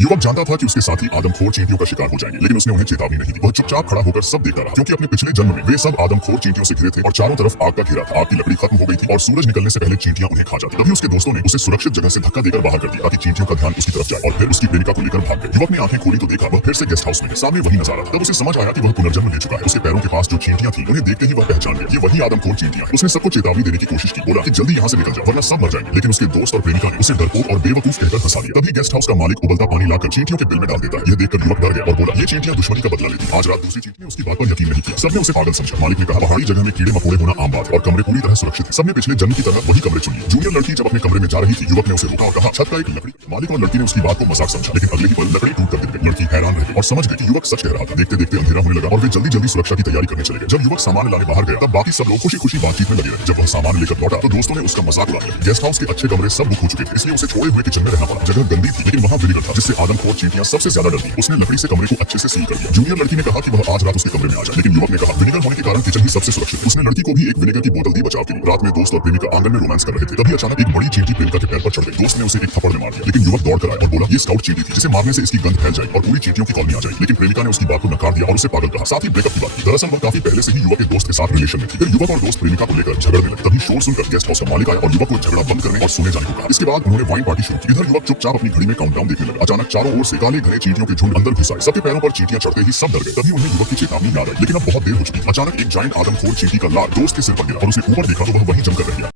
युवक जानता था कि उसके साथी आदमखोर चींटियों का शिकार हो जाएंगे, लेकिन उसने उन्हें चेतावनी नहीं दी। वह चुपचाप खड़ा होकर सब देखता रहा, क्योंकि अपने पिछले जन्म में वे सब आदमखोर चींटियों से घिरे थे और चारों तरफ आग का घेरा था। आग की लकड़ी खत्म हो गई थी और सूरज निकलने से पहले चींटियां उन्हें खा जाती। तभी उसके दोस्तों ने उसे सुरक्षित जगह से धक्का देकर बाहर कर दिया ताकि चींटियों का ध्यान उसकी तरफ जाए और फिर उसकी प्रेमिका को लेकर भाग गए। युवक ने आंखें खोली तो देखा वह फिर से गेस्ट हाउस में है। सामने वही नजारा था। तब उसे समझ आया कि वह पुनर्जन्म ले चुका है। उसके पैरों के पास जो चींटियां थी उन्हें देखते ही वह पहचान गया, ये वही आदमखोर चींटियां हैं। उसने सबको चेतावनी देने की कोशिश की, बोला कि जल्दी यहाँ से निकल जाओ वरना सब मर जाएंगे। लेकिन उसके दोस्त और प्रेमिका ने उसे डरपोक और बेवकूफ कहकर हंसा दिया। तभी गेस्ट हाउस का मालिक उबलता पानी लाकर चींटियों के बिल में डाल देता है। यह देखकर युवक डर गया और बोला ये चींटियां दुश्मनी का बदला लेती। आज रात दूसरी चींटी ने उसकी बात पर यकीन नहीं किया। सबने उसे पागल समझा। मालिक ने कहा पहाड़ी जगह में कीड़े मकोड़े होना आम बात है और कमरे पूरी तरह सुरक्षित है। सबने पिछले जन्म की तरह वही कमरे चुन लिए। जूनियर लड़की जब अपने कमरे में जा रही थी, युवक ने उसे रोका और कहा छत का एक लकड़ी। मालिक और लड़की ने उसकी बात को मजाक समझा, लेकिन अगले ही पल लकड़ी टूट कर गिर गई। लड़की हैरान रह गई और समझ गई कि युवक सच कह रहा था। देखते देखते अंधेरा होने लगा और वे जल्दी जल्दी सुरक्षा की तैयारी करने चले गए। जब युवक सामान लाने बाहर गया तब बाकी सब लोग खुशी खुशी बातचीत में लगे रहे। जब वह सामान लेकर लौटा तो दोस्तों ने उसका मजाक उड़ा दिया। गेस्ट हाउस के अच्छे कमरे सब बुक हो चुके थे, इसलिए उसे छोड़े हुए किचन में रहना पड़ा। जगह गंदी थी लेकिन वहाँ विनेगर था, जिससे आदमखोर चींटियां सबसे ज्यादा डरती। उसने लकड़ी से कमरे को अच्छे से सील कर दिया। जूनियर लड़की ने कहा कि वह आज रात उसके कमरे में आ जाए, लेकिन युवक ने कहा विनेगर होने के कारण किचन ही सबसे सुरक्षित। उसने लड़की को भी एक विनेगर की बोतल दी बचाव के लिए। रात में दोस्त और प्रेमिका आंगन में रोमांस कर रहे थे। तभी अचानक एक बड़ी चींटी प्रेमिका के पैर पर चढ़ गई। दोस्त ने उसे एक थप्पड़ में मार दिया, लेकिन युवक दौड़ कर आया और बोला ये स्काउट चींटी थी, जिसे मारने से इसकी गंध फैल जाएगी और पूरी चींटियों की कॉलोनी आ जाएगी। लेकिन प्रेमिका ने उसकी बात को नकार दिया और उसे पागल कहा, साथ ही ब्रेकअप की बात की। दरअसल वह काफी पहले से ही युवक के दोस्त के साथ रिलेशन में थी। फिर युवक और दोस्त प्रेमिका को लेकर झगड़ने लगे। तभी शोर सुनकर गेस्ट हाउस का मालिक आया और युवक को झगड़ा बंद करने और सोने जाने को कहा। इसके बाद उन्होंने वाइन पार्टी शुरू की। इधर युवक चुपचाप अपनी घड़ी में काउंटडाउन देखने लगा। अचानक चारों ओर से काले घने चींटियों के झुंड अंदर घुस आए। सबके पैरों पर चींटियां चढ़ते ही सब डर गए। तभी उन्हें युवक की चेतावनी याद आई, लेकिन अब बहुत देर हो चुकी। अचानक एक जायंट आदमखोर चींटी का लार दोस्त के सिर पर गिरा और उसे ऊपर देखा तो वह वहीं जमकर रह गया।